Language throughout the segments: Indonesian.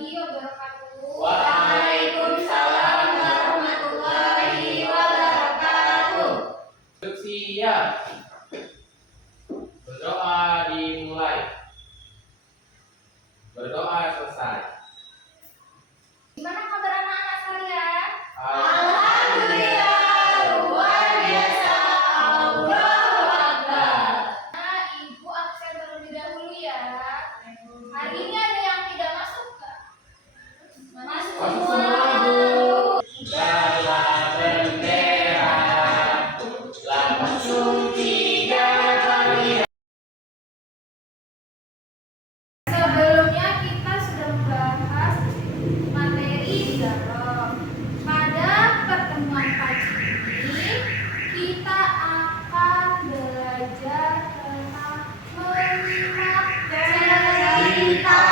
warahmatullahi wabarakatuh. Waalaikumsalam warahmatullahi wabarakatuh. Siap. Berdoa dimulai. Berdoa selesai. Gimana kabar anak-anak sekalian? Alhamdulillah, luar biasa. Allahu Akbar. Nah, Ibu absen terlebih dahulu ya. Hari ini ada yang tidak masuk nggak? Masuk semua. Bala bendera, langsung 3 kali. Sebelumnya kita sudah membahas materi di dalam. Pada pertemuan pagi ini kita akan belajar tentang menyimak cerita.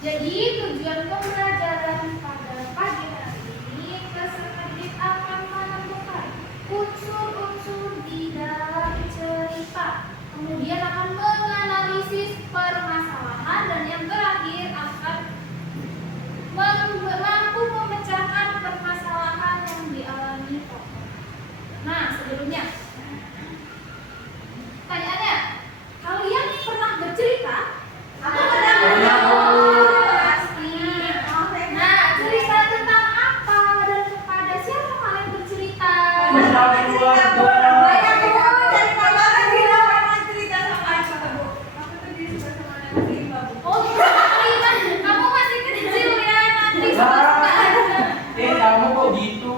Jadi tujuan pembelajaran pada pagi hari ini peserta didik akan menemukan unsur-unsur di dalam cerita. Kemudian akan menganalisis permasalahan dan yang terakhir akan mampu memecahkan permasalahan yang dialami tokoh. Nah, sebelumnya pertanyaannya, kalian pernah bercerita? Aku pernah. Pasti. Nah, cerita tentang apa dan kepada siapa kalian bercerita? Oh, kalian, kamu masih kecil ya, nanti suka. Kamu kok gitu?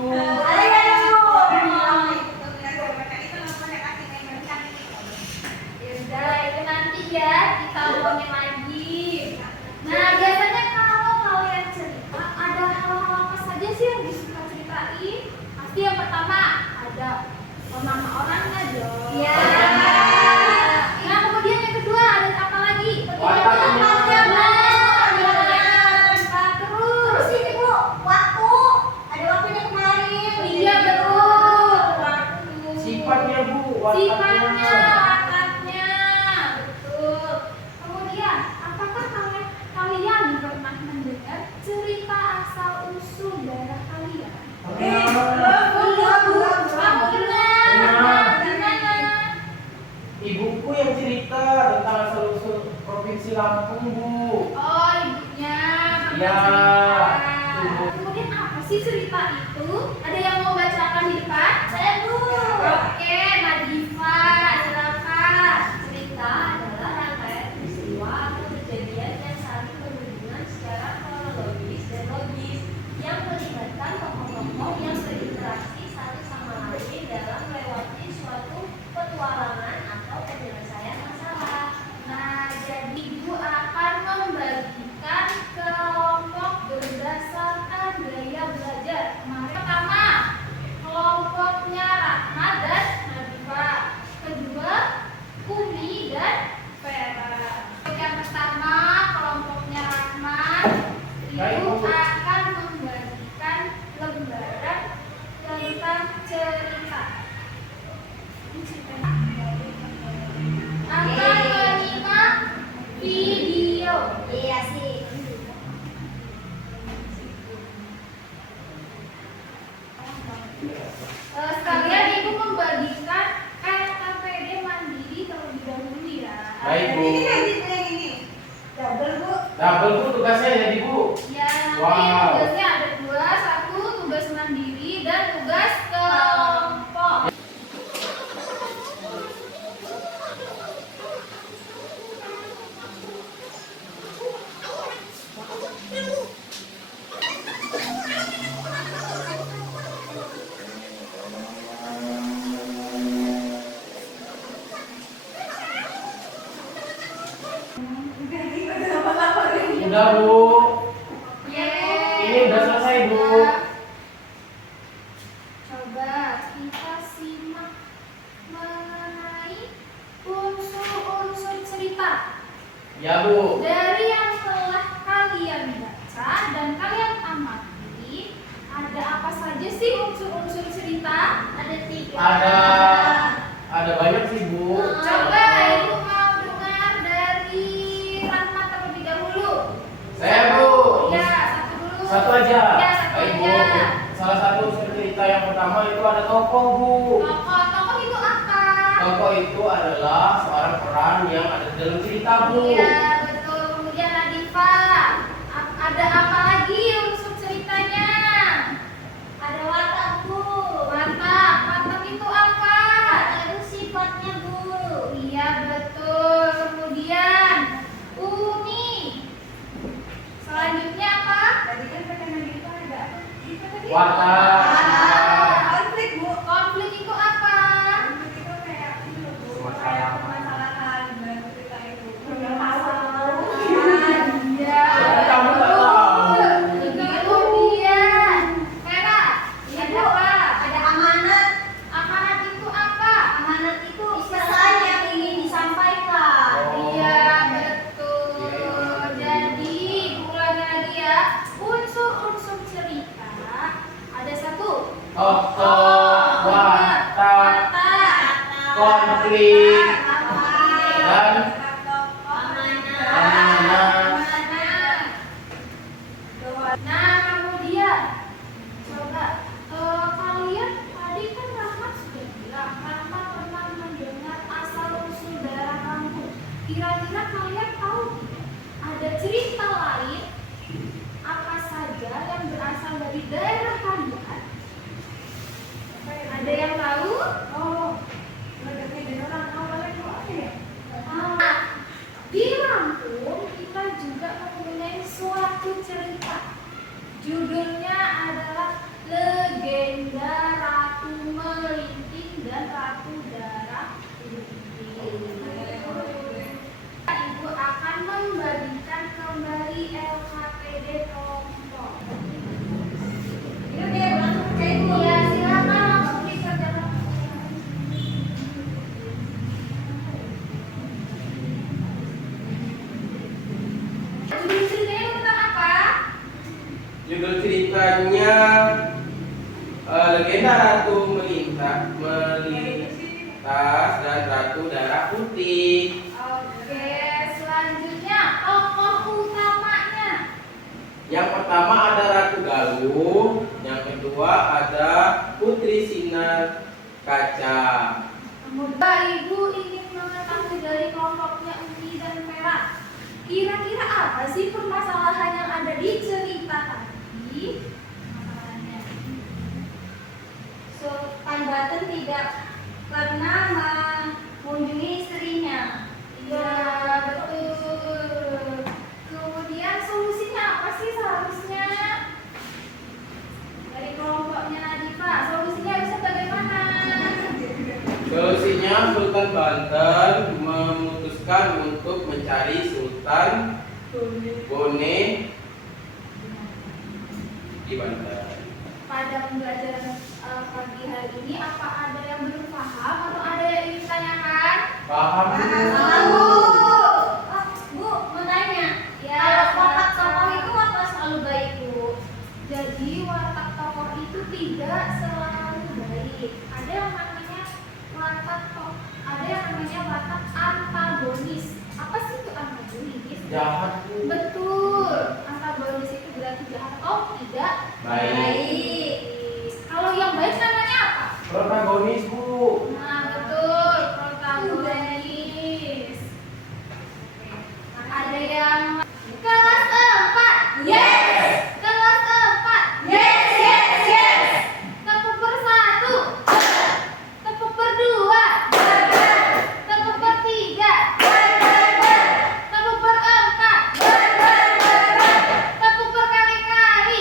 Ya udah, itu nanti ya kita omongin lagi. Nah, biasanya kalau kalian cerita, ada hal-hal apa saja sih yang disuka ceritain? Pasti yang pertama ada nama orangnya dong. Iya. Nah, kemudian yang kedua ada apa lagi? Tempatnya. Terus ini Bu, waktu. Ada waktunya kemarin. iya betul. Waktu. Sifatnya Bu, Sifatnya, wataknya, betul. Kemudian, apakah kalian pernah mendengar cerita asal usul daerah kalian? Kamu benar. Gimana? Ibuku yang cerita tentang asal-usul provinsi Lampung, Bu. Oh, ibunya. Iya. Ibu. Kemudian apa sih cerita itu? Ada yang mau bacakan di depan? Saya Bu. Oke, Nadifa, silakan. Cerita adalah rangkaian peristiwa atau kejadian yang saling berhubungan secara kronologis dan logis yang melibatkan tokoh-tokoh yang berinteraksi satu sama lain dalam melewati suatu petualangan atau penyelesaian masalah. Nah, jadi Ibu akan membagikan kelompok berdasarkan gaya belajar. Pertama, kelompoknya Rahma dan Nadifa. Kedua, Umi dan Vera. Yang pertama, kelompoknya Rahma. Ibu akan membagikan lembaran tentang cerita. Akan menyimak video. Iya sih. Sekalian Ibu membagikan KTPD mandiri terlebih dahulu ya. Baik, Bu. Double Bu. Double Bu tugasnya jadi Bu. Ya, nanti Wow. tugasnya ada dua, satu tugas mandiri dan tugas kelompok. Udah Bu. Yeay. Ini udah selesai, Bu. Coba kita simak mengenai unsur-unsur cerita. Ya Bu. Dari yang telah kalian baca dan kalian amati, ada apa saja sih unsur-unsur cerita? Ada 3. Ada banyak sih Bu. Coba Ibu mau dengar dari cerita yang pertama itu ada tokoh, Bu. Tokoh itu apa? Tokoh itu adalah seorang peran yang ada di dalam cerita, Bu. Iya, betul. Kemudian Nadifa, ada apa lagi unsur ceritanya? Ada watak, Bu. Watak itu apa? Watak itu sifatnya, Bu. Iya, betul. Kemudian Umi. Selanjutnya apa? Tadi kan kata Nadifa ada apa? Itu tadi. Watak. Konflik, Bu. Konflik itu apa? Konflik itu kayak ini loh, Bu. Masalah. Kayak permasalahan dan cerita itu. Iya. Kamu tak tahu. Kemudian Vera, Iya, ada Bu. apa? Ada amanat. Amanat itu apa? Amanat itu pesan yang ingin disampaikan. Oh. Iya, betul. Jadi, ulangi lagi ya. Unsur-unsur cerita ada satu. Tokoh, watak, konflik, dan amanat. Nah, kemudian coba kalian tadi kan Rahmat sudah bilang Rahmat pernah mendengar asal usul daerah kampung. Kira-kira kalian tahu tidak? Ada cerita lain apa saja yang berasal dari daerah kalian? Ada yang tahu? Oh, ledaknya dan orang awalnya itu apa ya? Nah, di Lampung kita juga mempunyai suatu cerita. Judulnya adalah Legenda Ratu Melinting dan Ratu Darah Putih. Ibu akan membagikan kembali LKPD kelompok. Itu dia langsung ke ibu. Ya, silakan langsung dikerjakan. Judul ceritanya tentang apa? Judul ceritanya Legenda Ratu Melintas dan Ratu Darah Putih. Oke, selanjutnya tokoh utamanya. Yang pertama ada Ratu Galuh, yang kedua ada Putri Sinar Kaca. Bapak Ibu ingin mengetahui dari kelompoknya Umi dan Vera. Kira-kira apa sih permasalahan yang ada di cerita tadi? Masalahnya. Sultan Baten tidak pernah mengunjungi istrinya. Iya, betul. Kemudian solusinya apa sih seharusnya? Dari kelompoknya Nadifa, solusinya bisa bagaimana? Solusinya Sultan Banten memutuskan untuk mencari Sultan Bone di Banten. Pada pembelajaran pagi hari ini, apa ada yang belum paham atau ada yang ingin ditanyakan? Paham? Tahu. Bu, mau tanya. Ya, Kalau watak tokoh itu apa selalu baik, Bu? jadi watak tokoh itu tidak selalu baik. Ada yang namanya ada yang namanya watak antagonis. Apa sih itu antagonis? Jahat, Bu. Betul. Antagonis itu berarti jahat atau tidak Baik. Kalau yang baik namanya apa? Protagonis, Bu. Nah, betul, protagonis. Ada yang kelas 4. Yes. Kelas 4. Yes, yes, yes. Tepuk per 1. Tepuk per 2. Tepuk per 3. Tepuk per 4. Tepuk per kali-kali.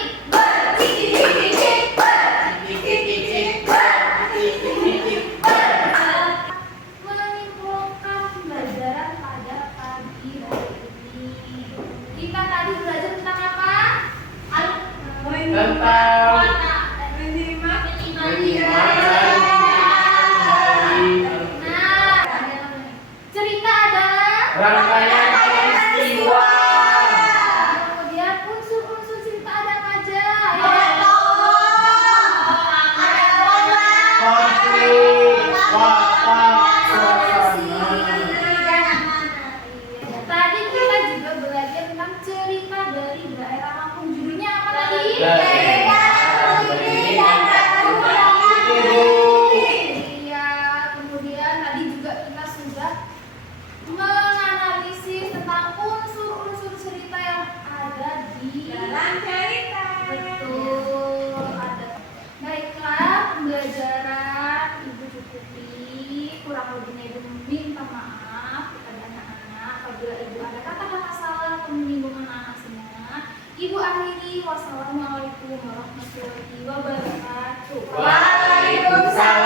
Menyimpulkan pembelajaran pada pagi hari ini. Kita tadi belajar tentang apa? Tentang Watak. Menyimak. menyimak dan Nah, cerita adalah rangkaian peristiwa. kemudian unsur-unsur cerita ada apa aja? Konflik, watak, suasana. Tadi kita juga belajar tentang cerita dari daerah Lampung. Judulnya apa tadi? Daerah Lampung dan Ratu Wassalamualaikum warahmatullahi wabarakatuh. Waalaikumsalam